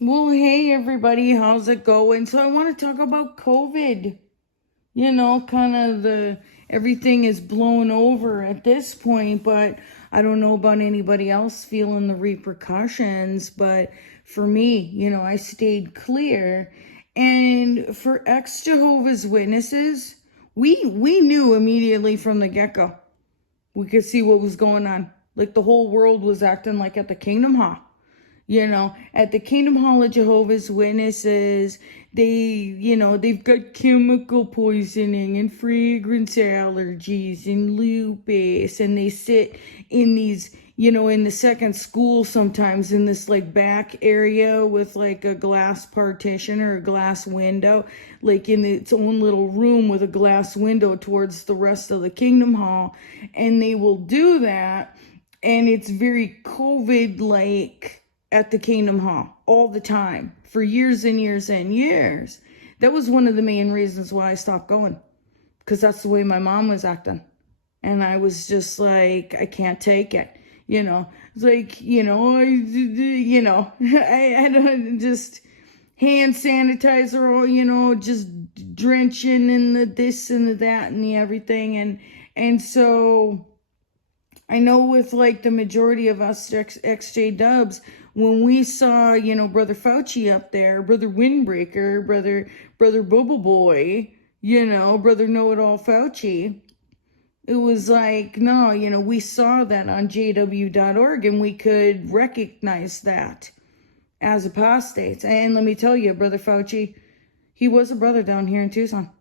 Well, hey everybody, how's it going? So I want to talk about COVID. Kind of everything is blown over at this point, but I don't know about anybody else feeling the repercussions. But for me, I stayed clear. And for ex-Jehovah's Witnesses, we knew immediately from the get-go. We could see what was going on. Like the whole world was acting like at the Kingdom Hall. At the Kingdom Hall of Jehovah's Witnesses, they've got chemical poisoning and fragrance allergies and lupus, and they sit in these, in the second school sometimes in this like back area with like a glass partition or a glass window, like in its own little room with a glass window towards the rest of the Kingdom Hall. And they will do that, and it's very COVID like at the Kingdom Hall all the time for years and years and years. That was one of the main reasons why I stopped going, because that's the way my mom was acting. And I was just like, I can't take it. It's like, I don't just hand sanitizer, or, just drenching in the this and the that and the everything. And so I know with like the majority of us XJ dubs, when we saw, Brother FAUCI up there, Brother WINDBREAKER, Brother Bubble Boy, Brother Know-It-All FAUCI, it was like, no, we saw that on jw.org and we could recognize that as apostates. And let me tell you, Brother FAUCI, he was a brother down here in Tucson.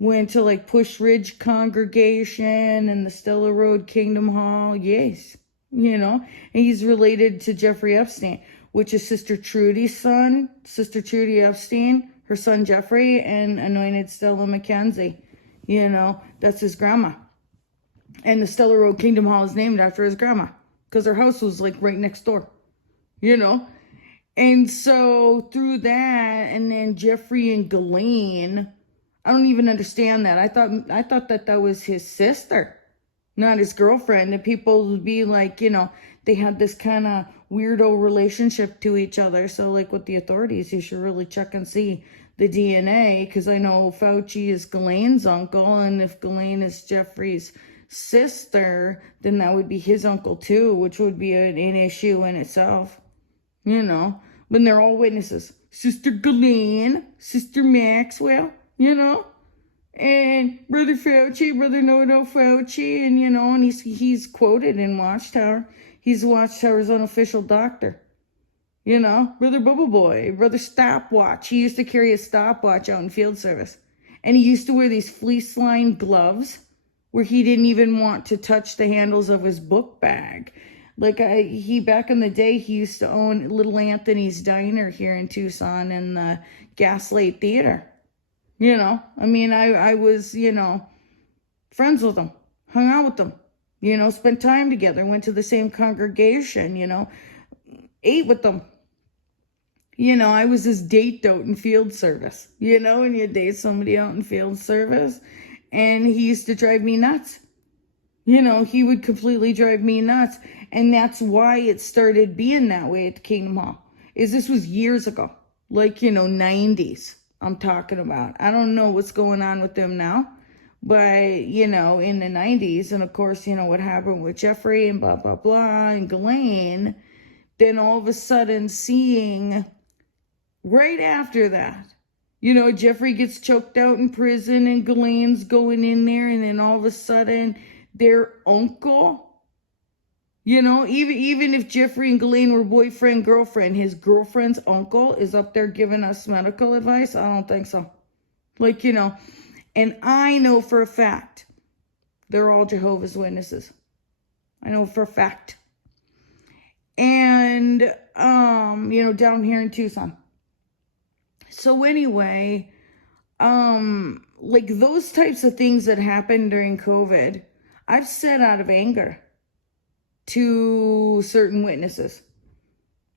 Went to like Push Ridge Congregation and the Stella Road Kingdom Hall. Yes. And he's related to Jeffrey Epstein, which is Sister Trudy's son, Sister Trudy Epstein, her son Jeffrey, and Anointed Stella Mackenzie. That's his grandma. And the Stella Road Kingdom Hall is named after his grandma because her house was like right next door, And so through that, and then Jeffrey and Ghislaine, I don't even understand that. I thought that was his sister, not his girlfriend. And people would be like, they had this kind of weirdo relationship to each other. So like with the authorities, you should really check and see the DNA, because I know FAUCI is Ghislaine's uncle, and if Ghislaine is Jeffrey's sister, then that would be his uncle too, which would be an issue in itself, when they're all witnesses. Sister Ghislaine, Sister Maxwell, and Brother FAUCI, Brother Know-It-All FAUCI, and he's quoted in Watchtower. He's Watchtower's unofficial doctor. Brother Bubble Boy, Brother Stopwatch. He used to carry a stopwatch out in field service. And he used to wear these fleece-lined gloves where he didn't even want to touch the handles of his book bag. Like he back in the day, he used to own Little Anthony's Diner here in Tucson and the Gaslight Theater. I was, friends with them, hung out with them, spent time together, went to the same congregation, ate with them. I was his date out in field service, and you date somebody out in field service, and he used to drive me nuts. He would completely drive me nuts. And that's why it started being that way at the Kingdom Hall. This was years ago, like, 90s. I'm talking about. I don't know what's going on with them now, but in the 90s, and of course, what happened with Jeffrey and blah blah blah and Ghislaine, then all of a sudden seeing right after that, Jeffrey gets choked out in prison and Ghislaine's going in there, and then all of a sudden their uncle, even if Jeffrey and Ghislaine were boyfriend, girlfriend, his girlfriend's uncle is up there giving us medical advice. I don't think so. And I know for a fact they're all Jehovah's Witnesses. I know for a fact. And, down here in Tucson. So anyway, like those types of things that happened during COVID, I've said out of anger to certain witnesses.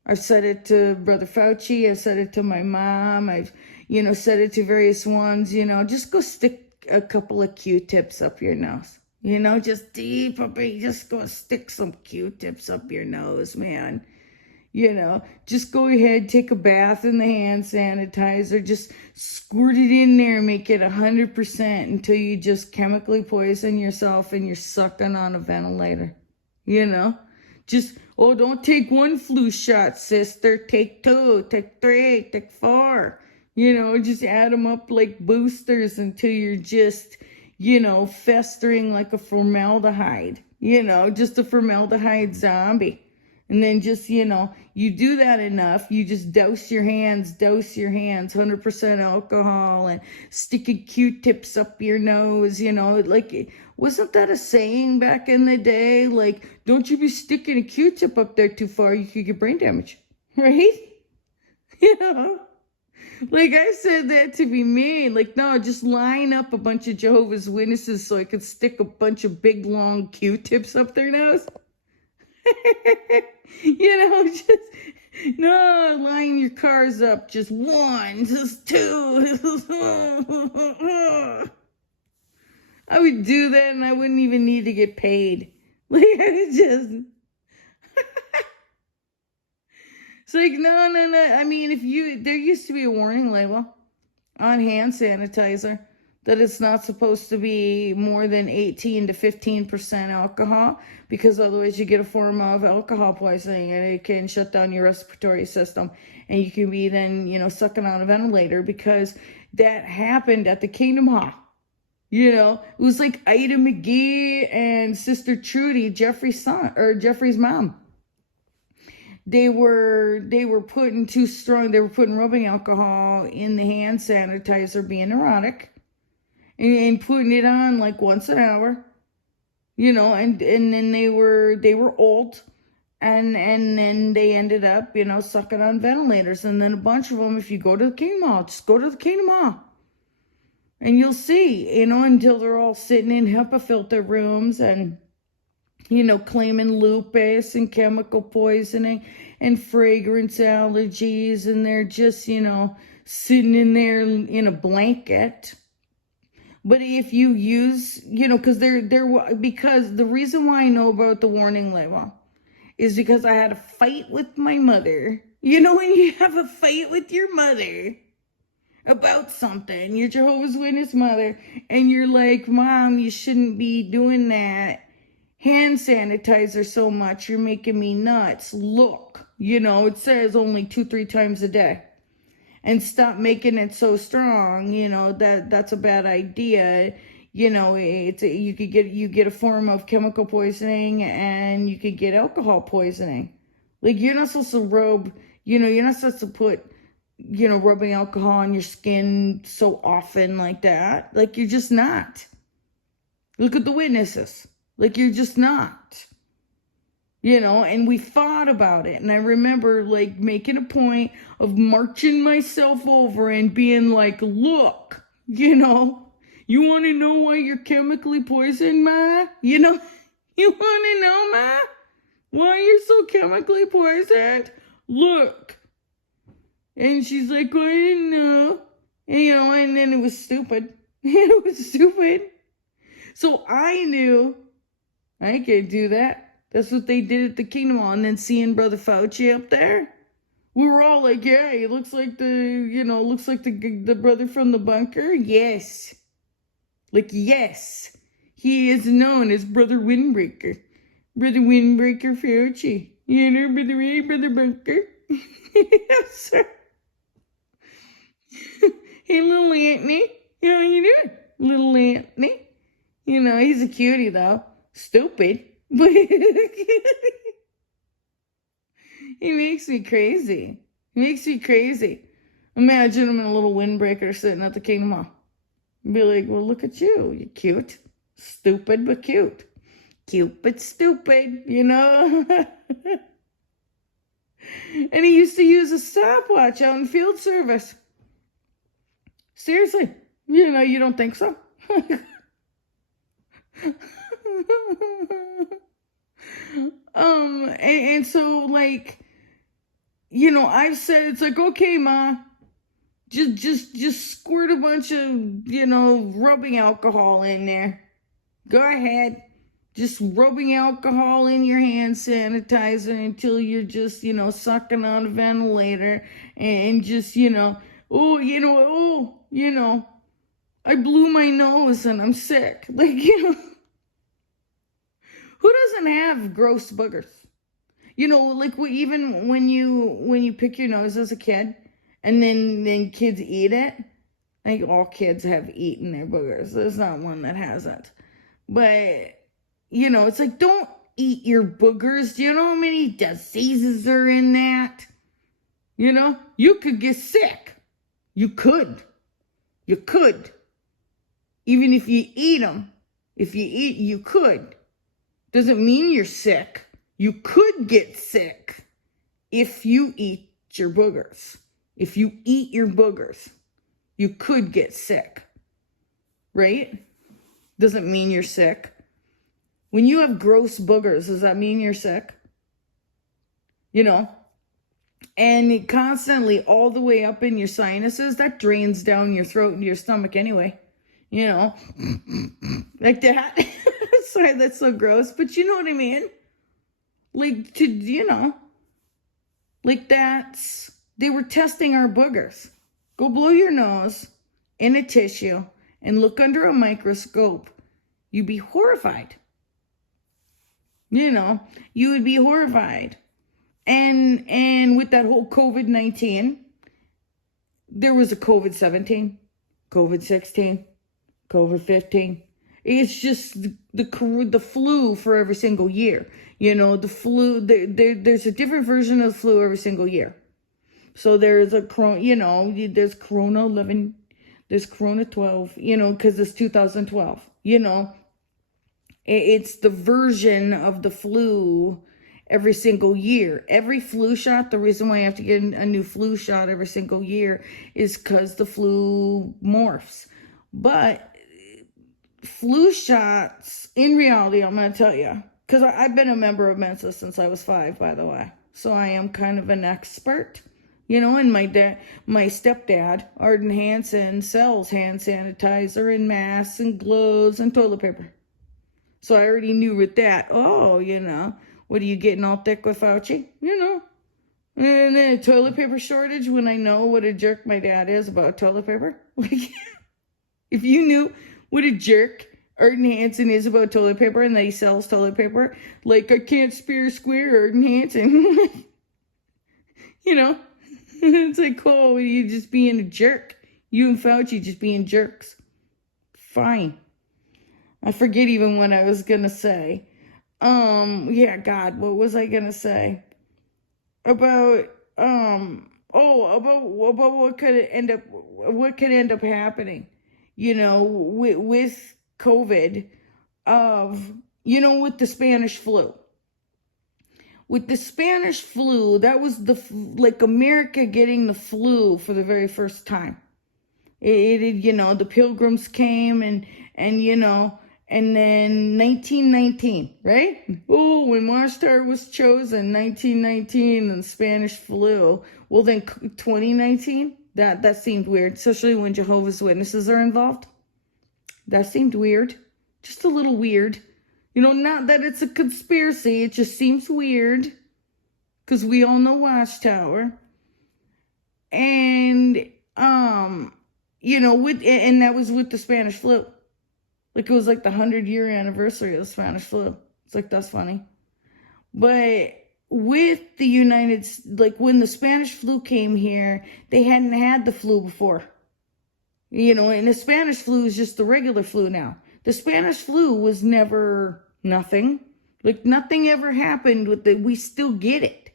I've said it to Brother FAUCI. I've said it to my mom. I've, said it to various ones, just go stick a couple of Q-tips up your nose. Just deep up, just go stick some Q-tips up your nose, man. Just go ahead, take a bath in the hand sanitizer, just squirt it in there, make it 100% until you just chemically poison yourself and you're sucking on a ventilator. Just, oh, don't take one flu shot, sister. Take 2, take 3, take 4. Just add them up like boosters until you're just, festering like a formaldehyde, just a formaldehyde zombie. And then just, you do that enough, you just douse your hands, 100% alcohol and sticking Q-tips up your nose, like, wasn't that a saying back in the day? Like, don't you be sticking a Q-tip up there too far, you could get brain damage, right? Like I said that to be mean. Like, no, just line up a bunch of Jehovah's Witnesses so I could stick a bunch of big, long Q-tips up their nose. Just, no, line your cars up. Just 1, just 2. I would do that and I wouldn't even need to get paid. Like, I just... It's like, no. I mean, there used to be a warning label on hand sanitizer that it's not supposed to be more than 18 to 15% alcohol, because otherwise you get a form of alcohol poisoning and it can shut down your respiratory system and you can be then, sucking on a ventilator, because that happened at the Kingdom Hall. It was like Ida McGee and Sister Trudy, Jeffrey's mom. They were putting too strong. They were putting rubbing alcohol in the hand sanitizer, being neurotic, and putting it on like once an hour, and then they were old, and then they ended up, sucking on ventilators. And then a bunch of them, if you go to the Kingdom Hall, just go to the Kingdom Hall, and you'll see, until they're all sitting in HEPA filter rooms and, claiming lupus and chemical poisoning and fragrance allergies, and they're just, sitting in there in a blanket. But if you use, because because the reason why I know about the warning label is because I had a fight with my mother. When you have a fight with your mother about something, your Jehovah's Witness mother, and you're like, Mom, you shouldn't be doing that hand sanitizer so much, you're making me nuts. Look, it says only 2-3 times a day, and stop making it so strong. That's a bad idea. You get a form of chemical poisoning, and you could get alcohol poisoning. Like, you're not supposed to rub, you're not supposed to put, rubbing alcohol on your skin so often like that. Like, you're just not. Look at the witnesses. Like, you're just not, and we fought about it. And I remember, like, making a point of marching myself over and being like, look, you want to know why you're chemically poisoned, Ma? You want to know, Ma, why you're so chemically poisoned? Look. And she's like, I didn't know. And then it was stupid. It was stupid. So I knew I can't do that. That's what they did at the Kingdom Hall. And then seeing Brother Fauci up there, we were all like, yeah, he looks like the brother from the bunker. Yes. Like, yes. He is known as Brother Windbreaker. Brother Windbreaker Fauci. Brother Bunker. Yes, sir. Hey, little Anthony. How you doing? Little Anthony. He's a cutie, though. Stupid, but he makes me crazy. Imagine him in a little windbreaker sitting at the Kingdom Hall. Be like, well, look at you. You're cute. Stupid, but cute. Cute, but stupid, And he used to use a stopwatch out in field service. Seriously. You don't think so? And so, like, I've said, it's like, okay, Ma, just squirt a bunch of, rubbing alcohol in there. Go ahead. just rubbing alcohol in your hand sanitizer until you're just, sucking on a ventilator and just, I blew my nose and I'm sick. Like, who doesn't have gross boogers? Like even when you pick your nose as a kid and then kids eat it, I think all kids have eaten their boogers. There's not one that hasn't. But, it's like, don't eat your boogers. Do you know how many diseases are in that? You could get sick. You could. Even if you eat them. You could. Doesn't mean you're sick. You could get sick if you eat your boogers. If you eat your boogers, you could get sick. Right? Doesn't mean you're sick. When you have gross boogers, does that mean you're sick? And it constantly all the way up in your sinuses, that drains down your throat and your stomach anyway. Like that. Sorry, that's so gross, but you know what I mean? Like, like they were testing our boogers. Go blow your nose in a tissue and look under a microscope. You'd be horrified. You would be horrified. And with that whole COVID-19, there was a COVID-17, COVID-16, COVID-15. It's just the flu for every single year. The flu, there's a different version of the flu every single year. So there's there's Corona 11, there's Corona 12, because it's 2012, It's the version of the flu every single year. Every flu shot, the reason why I have to get a new flu shot every single year is because the flu morphs. But flu shots, in reality, I'm going to tell you, because I've been a member of Mensa since I was 5, by the way. So I am kind of an expert. And my stepdad, Arden Hanson, sells hand sanitizer and masks and gloves and toilet paper. So I already knew with that, what are you getting all thick with FAUCI? And then a toilet paper shortage when I know what a jerk my dad is about toilet paper. Like, if you knew what a jerk Arden Hanson is about toilet paper and that he sells toilet paper, like, I can't spare a square, Arden Hanson. It's like, oh, you just being a jerk. You and FAUCI just being jerks. Fine. I forget even what I was going to say. God, what was I going to say? About, about what could end up happening, with COVID with the Spanish flu. With the Spanish flu, that was America getting the flu for the very first time. The Pilgrims came and then 1919, right? Oh, when Watchtower was chosen, 1919, and the Spanish flu. Well, then 2019, that seemed weird, especially when Jehovah's Witnesses are involved. That seemed weird. Just a little weird. Not that it's a conspiracy. It just seems weird. Because we all know Watchtower. And, and that was with the Spanish flu. Like, it was like the 100-year anniversary of the Spanish flu. It's like, that's funny. But with the when the Spanish flu came here, they hadn't had the flu before. And the Spanish flu is just the regular flu now. The Spanish flu was never nothing. Like, nothing ever happened with it. We still get it.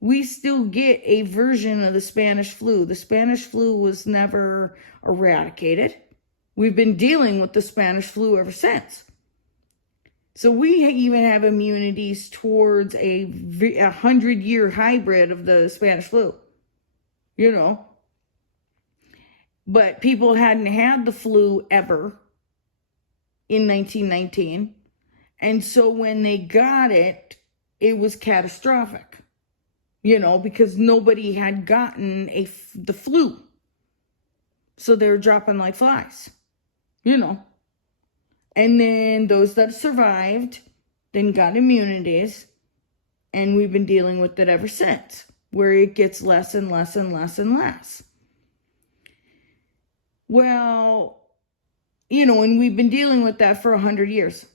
We still get a version of the Spanish flu. The Spanish flu was never eradicated. We've been dealing with the Spanish flu ever since. So we even have immunities towards a 100-year hybrid of the Spanish flu. But people hadn't had the flu ever in 1919. And so when they got it, it was catastrophic, because nobody had gotten the flu. So they were dropping like flies, And then those that survived then got immunities, and we've been dealing with it ever since, where it gets less and less and less and less. Well, and we've been dealing with that for 100 years.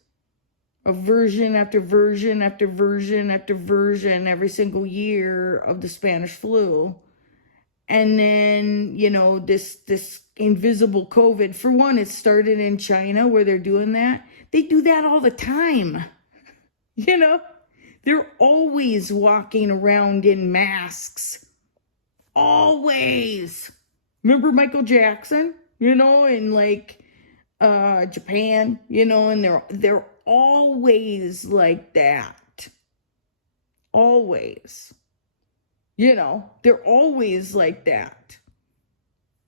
Of version after version after version after version every single year of the Spanish flu. And then, this invisible COVID, for one, it started in China where they're doing that. They do that all the time. They're always walking around in masks. Always. Remember Michael Jackson, in like Japan, and they're always like that. Always. They're always like that.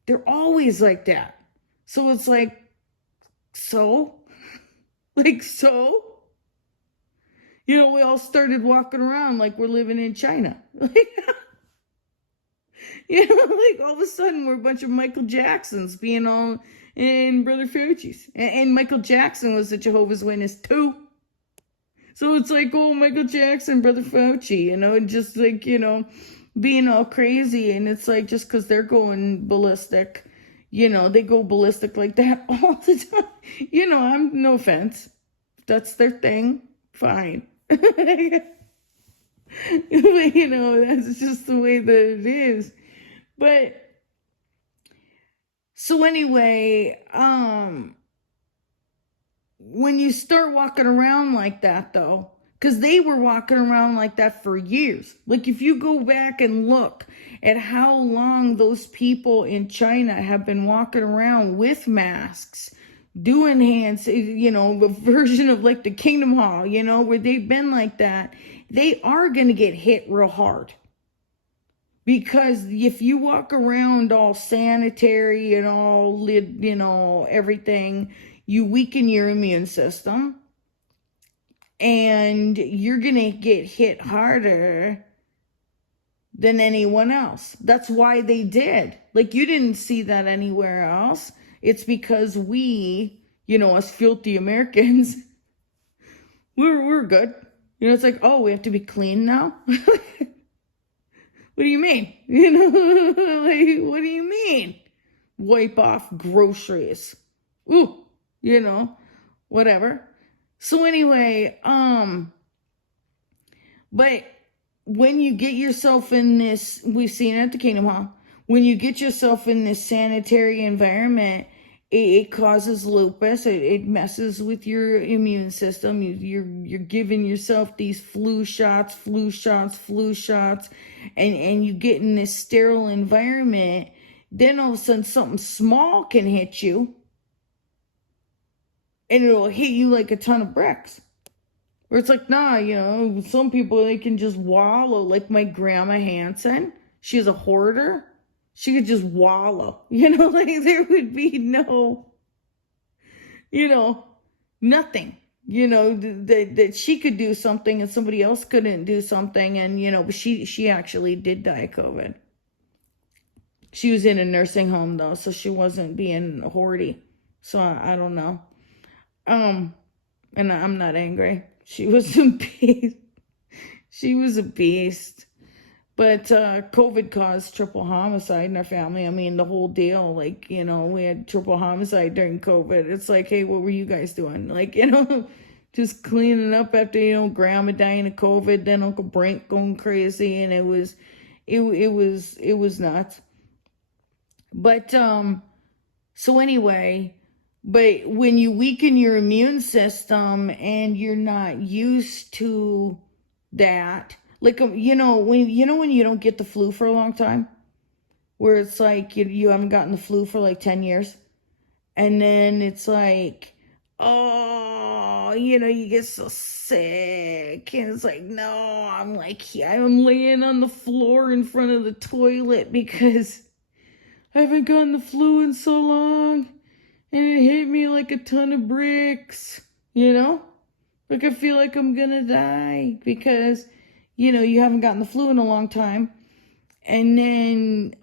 They're always like that. So it's like, so? Like, so? We all started walking around like we're living in China. Like all of a sudden we're a bunch of Michael Jacksons being all in Brother Fauci's. And Michael Jackson was a Jehovah's Witness too. So it's like, oh, Michael Jackson, Brother Fauci, just like, being all crazy. And it's like, just because they're going ballistic, they go ballistic like that all the time. I'm no offense. If that's their thing, fine. But, that's just the way that it is. But, so anyway, when you start walking around like that, though, because they were walking around like that for years. Like, if you go back and look at how long those people in China have been walking around with masks, doing hands, a version of like the Kingdom Hall, where they've been like that, they are going to get hit real hard. Because if you walk around all sanitary and all, everything, you weaken your immune system. And you're going to get hit harder than anyone else. That's why they did. Like, you didn't see that anywhere else. It's because we, us filthy Americans, we're good. It's like, oh, we have to be clean now? What do you mean? Like, what do you mean? Wipe off groceries. Ooh, whatever. So anyway, but when you get yourself in this, we've seen it at the Kingdom Hall, when you get yourself in this sanitary environment, it causes lupus. It messes with your immune system. You're giving yourself these flu shots, and you get in this sterile environment. Then all of a sudden something small can hit you, and it'll hit you like a ton of bricks. Where it's like, nah, some people, they can just wallow. Like my grandma Hanson, she's a hoarder. She could just wallow. Like there would be no, nothing. That she could do something and somebody else couldn't do something. And, but she actually did die of COVID. She was in a nursing home, though, so she wasn't being hoardy. So I don't know. And I'm not angry. She was a beast. She was a beast. But COVID caused triple homicide in our family. I mean, the whole deal. Like, we had triple homicide during COVID. It's like, hey, what were you guys doing? Like, just cleaning up after, grandma dying of COVID, then Uncle Brent going crazy, and it was nuts. But so anyway, but when you weaken your immune system and you're not used to that, like when you don't get the flu for a long time, where it's like you haven't gotten the flu for like 10 years, and then it's like, oh, you get so sick, and it's like, no, I'm laying on the floor in front of the toilet because I haven't gotten the flu in so long, and it hit me like a ton of bricks, like I feel like I'm gonna die because you haven't gotten the flu in a long time, and then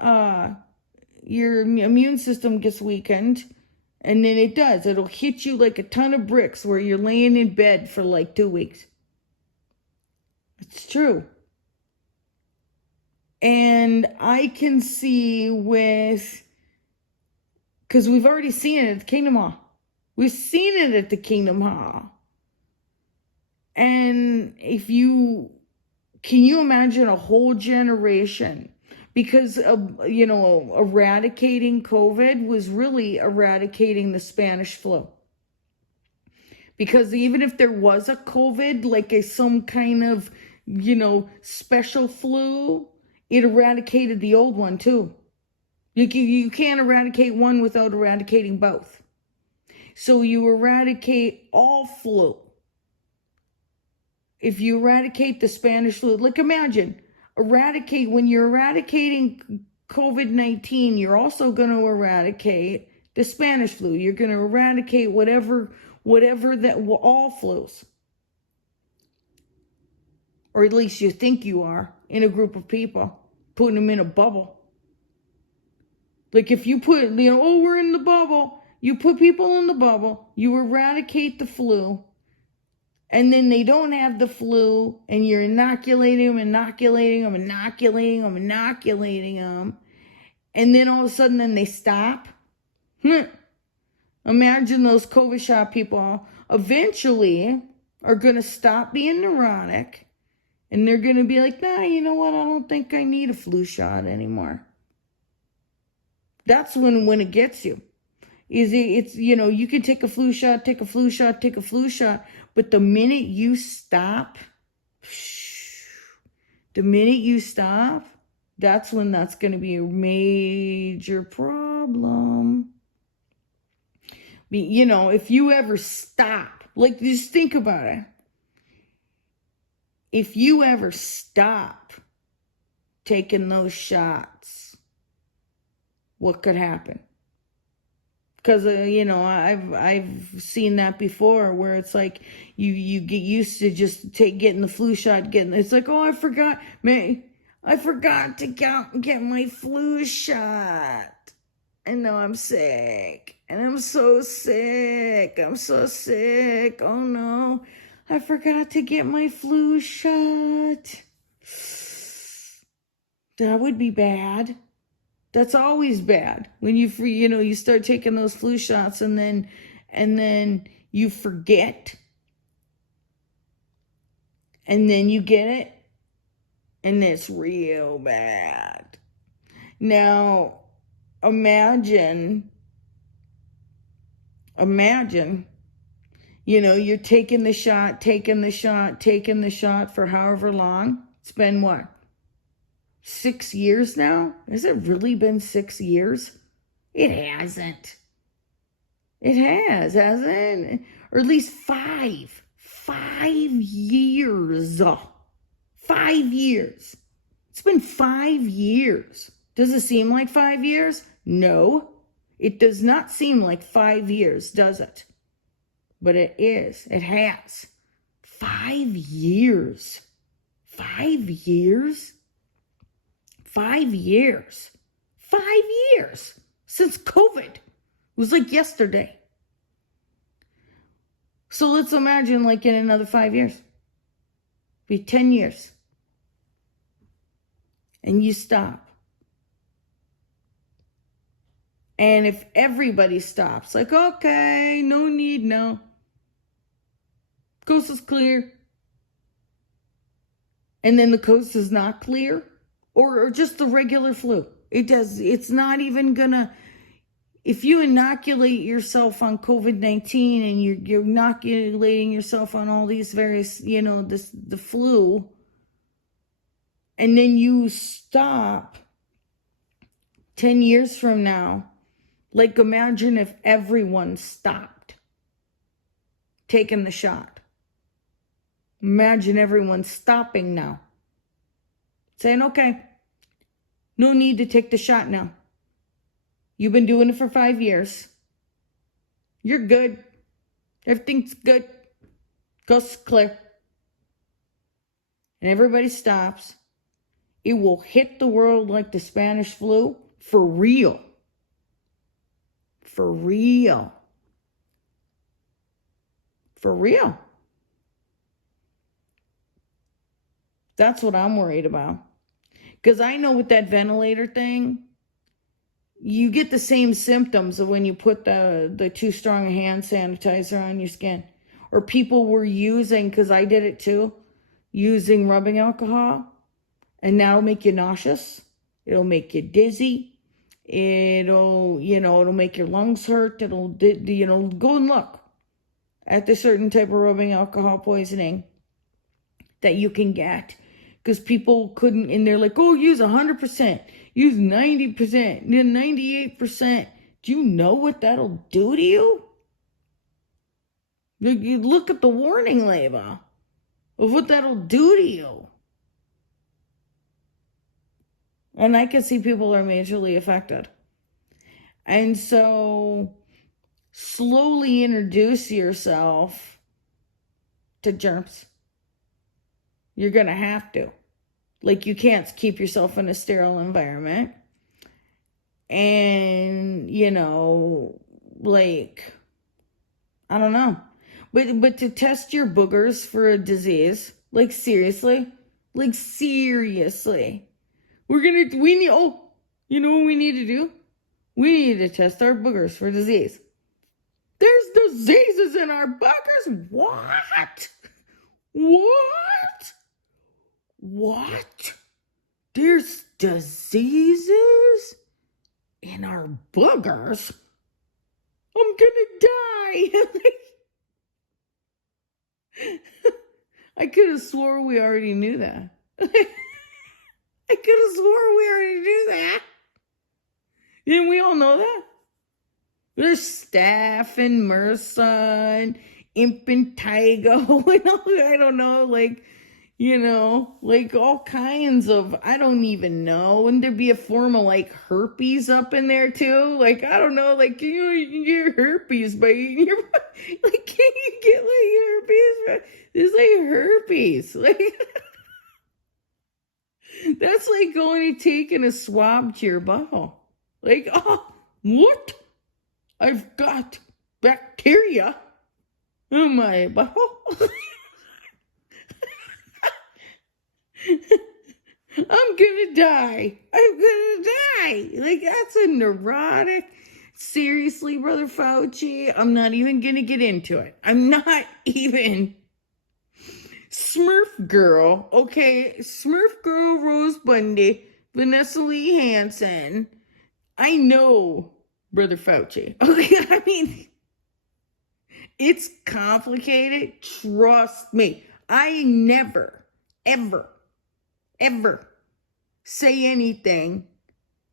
your immune system gets weakened, And then it does. It'll hit you like a ton of bricks where you're laying in bed for like 2 weeks. It's true. And I can see because we've already seen it at the Kingdom Hall. We've seen it at the Kingdom Hall. And can you imagine a whole generation? Because, eradicating COVID was really eradicating the Spanish flu. Because even if there was a COVID, like some kind of, special flu, it eradicated the old one too. You can't eradicate one without eradicating both. So you eradicate all flu. If you eradicate the Spanish flu, like imagine, when you're eradicating COVID-19, you're also going to eradicate the Spanish flu. You're going to eradicate whatever all flus. Or at least you think you are, in a group of people, putting them in a bubble. Like if you put, we're in the bubble. You put people in the bubble, you eradicate the flu, and then they don't have the flu, and you're inoculating them, and then all of a sudden then they stop. Imagine those COVID shot people eventually are going to stop being neurotic, and they're going to be like, nah, you know what? I don't think I need a flu shot anymore. That's when it gets you. It's you can take a flu shot, but the minute you stop, that's when that's going to be a major problem. If you ever stop, like just think about it. If you ever stop taking those shots, what could happen? Because, I've seen that before where it's like you get used to just getting the flu shot, it's like, oh, I forgot to get my flu shot. And now I'm sick. And I'm so sick. Oh no, I forgot to get my flu shot. That would be bad. That's always bad when you start taking those flu shots and then you forget, and then you get it, and it's real bad. Now, imagine, you're taking the shot for however long. It's been what? 6 years now? Has it really been 6 years? It hasn't. It has, hasn't it? Or at least 5. 5 years. 5 years. It's been 5 years. Does it seem like 5 years? No. It does not seem like 5 years, does it? But it is. It has. 5 years. 5 years? 5 years. 5 years since COVID. It was like yesterday. So let's imagine like in another 5 years. Be 10 years. And you stop. And if everybody stops, like, okay, no need now. Coast is clear. And then the coast is not clear. Or just the regular flu. It's not even gonna, if you inoculate yourself on COVID-19 and you're inoculating yourself on all these various, the flu, and then you stop 10 years from now, like imagine if everyone stopped taking the shot. Imagine everyone stopping now. Saying, okay, no need to take the shot now. You've been doing it for 5 years. You're good. Everything's good. Coast's clear. And everybody stops. It will hit the world like the Spanish flu for real. For real. For real. That's what I'm worried about. Because I know with that ventilator thing, you get the same symptoms of when you put the too strong hand sanitizer on your skin. Or people were using, because I did it too, using rubbing alcohol. And that'll make you nauseous. It'll make you dizzy. It'll make your lungs hurt. It'll, go and look at the certain type of rubbing alcohol poisoning that you can get. Because people couldn't, and they're like, oh, use 100%, use 90%, 98%. Do you know what that'll do to you? You look at the warning label of what that'll do to you. And I can see people are majorly affected. And so slowly introduce yourself to germs. You're going to have to. Like, you can't keep yourself in a sterile environment. And, I don't know. But to test your boogers for a disease, seriously. You know what we need to do? We need to test our boogers for disease. There's diseases in our boogers? What? What? There's diseases in our boogers? I'm gonna die. I could have swore we already knew that. I could have swore we already knew that. Didn't we all know that? There's staph and MRSA and impetigo and all, I don't know, all kinds of, I don't even know. Wouldn't there be a form of herpes up in there too? I don't know, you can get herpes by eating your, can you get herpes? There's herpes. That's like going and taking a swab to your butthole. What? I've got bacteria in my butthole. I'm gonna die. That's a neurotic. Seriously, Brother Fauci, I'm not even gonna get into it. I'm not even. Smurf Girl, okay? Smurf Girl Rose Bundy, Vanessa Lee Hansen. I know, Brother Fauci. Okay, it's complicated. Trust me. I never, ever say anything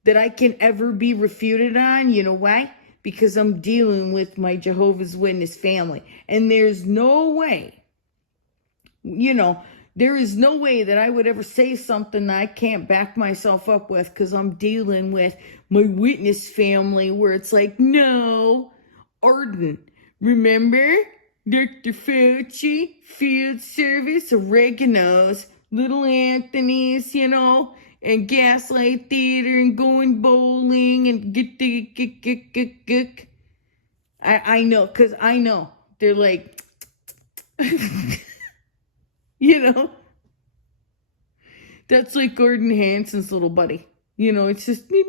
that I can ever be refuted on. You know why? Because I'm dealing with my Jehovah's Witness family. And there's no way, there is no way that I would ever say something that I can't back myself up with, because I'm dealing with my witness family where it's no, Arden, remember? Dr. Fauci, field service, oregano's, little Anthony's, and Gaslight Theater and going bowling and get. I know, because I know. They're that's like Gordon Hanson's little buddy. It's just me,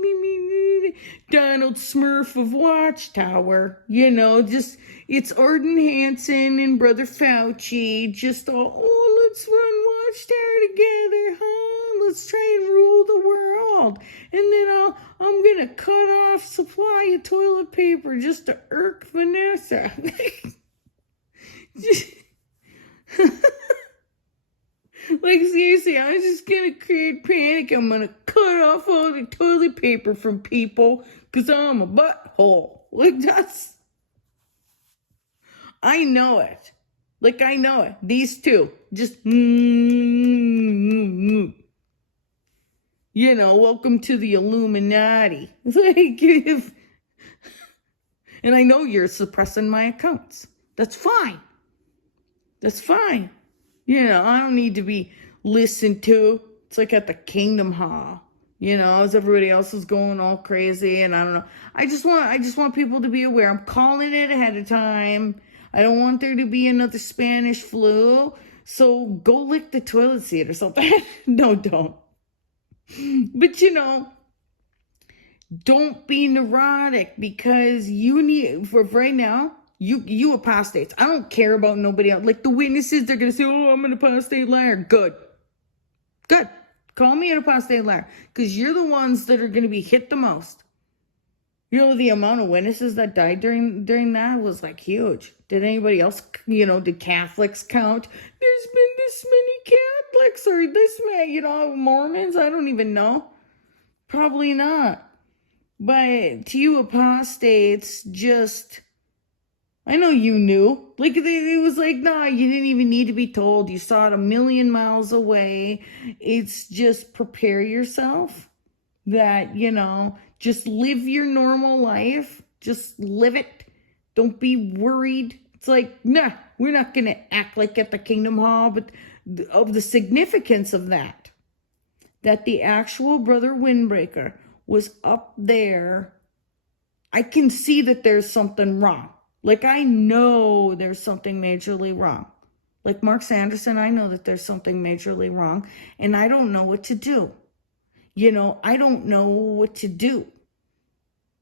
Donald Smurf of Watchtower. It's Arden Hanson and Brother Fauci. Just let's run Watchtower together, huh? Let's try and rule the world. And then I'm gonna cut off supply of toilet paper just to irk Vanessa. Seriously, I'm just gonna create panic. I'm gonna cut off all the toilet paper from people because I'm a butthole. I know it. I know it. These two. Just, welcome to the Illuminati. And I know you're suppressing my accounts. That's fine. I don't need to be listened to. It's like at the Kingdom Hall. as everybody else is going all crazy. And I don't know. I just want people to be aware. I'm calling it ahead of time. I don't want there to be another Spanish flu. So go lick the toilet seat or something. No, don't. But don't be neurotic, because you need, for right now, you apostates. I don't care about nobody else. Like the witnesses, they're going to say, oh, I'm an apostate liar. Good. Call me an apostate liar, because you're the ones that are going to be hit the most. The amount of witnesses that died during that was like huge. Did anybody else, did Catholics count? There's been this many Catholics or this many, Mormons. I don't even know. Probably not. But to you apostates, just, I know you knew. Like, it was like, nah, you didn't even need to be told. You saw it a million miles away. It's just prepare yourself that, just live your normal life. Just live it. Don't be worried. It's like, nah, we're not going to act like at the Kingdom Hall, but of the significance of that the actual Brother Windbreaker was up there. I can see that there's something wrong. Like, I know there's something majorly wrong. Like Mark Sanderson, I know that there's something majorly wrong, and I don't know what to do. I don't know what to do.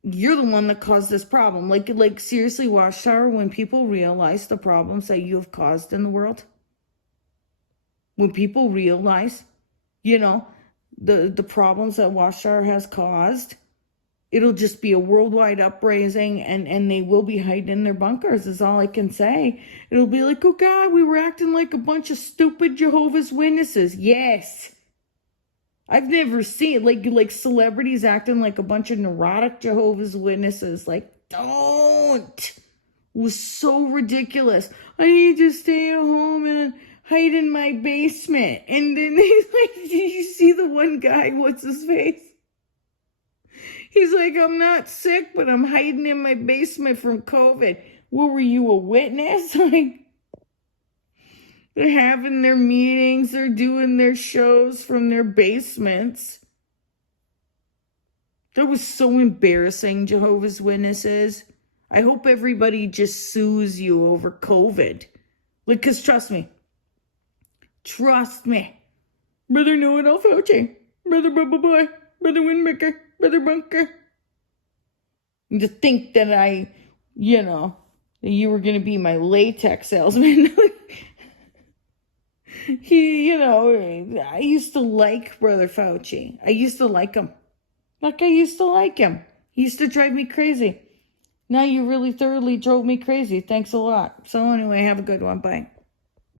You're the one that caused this problem. Like seriously, Watchtower, when people realize the problems that you have caused in the world, when people realize, the problems that Watchtower has caused, it'll just be a worldwide uprising, and they will be hiding in their bunkers, is all I can say. It'll be like, oh God, we were acting like a bunch of stupid Jehovah's Witnesses. Yes. I've never seen like celebrities acting like a bunch of neurotic Jehovah's Witnesses. Like, don't. It was so ridiculous. I need to stay at home and hide in my basement. And then he's like, did you see the one guy? What's his face? He's like, I'm not sick, but I'm hiding in my basement from COVID. Well, were you a witness? Like, they're having their meetings, they're doing their shows from their basements. That was so embarrassing, Jehovah's Witnesses. I hope everybody just sues you over COVID. Like, because trust me. Brother Noah FAUCI, Brother Bubba Boy, Brother Windbreaker, Brother Bunker. And to think that that you were going to be my latex salesman. I used to like Brother FAUCI. I used to like him. He used to drive me crazy. Now you really thoroughly drove me crazy. Thanks a lot. So anyway, have a good one. Bye.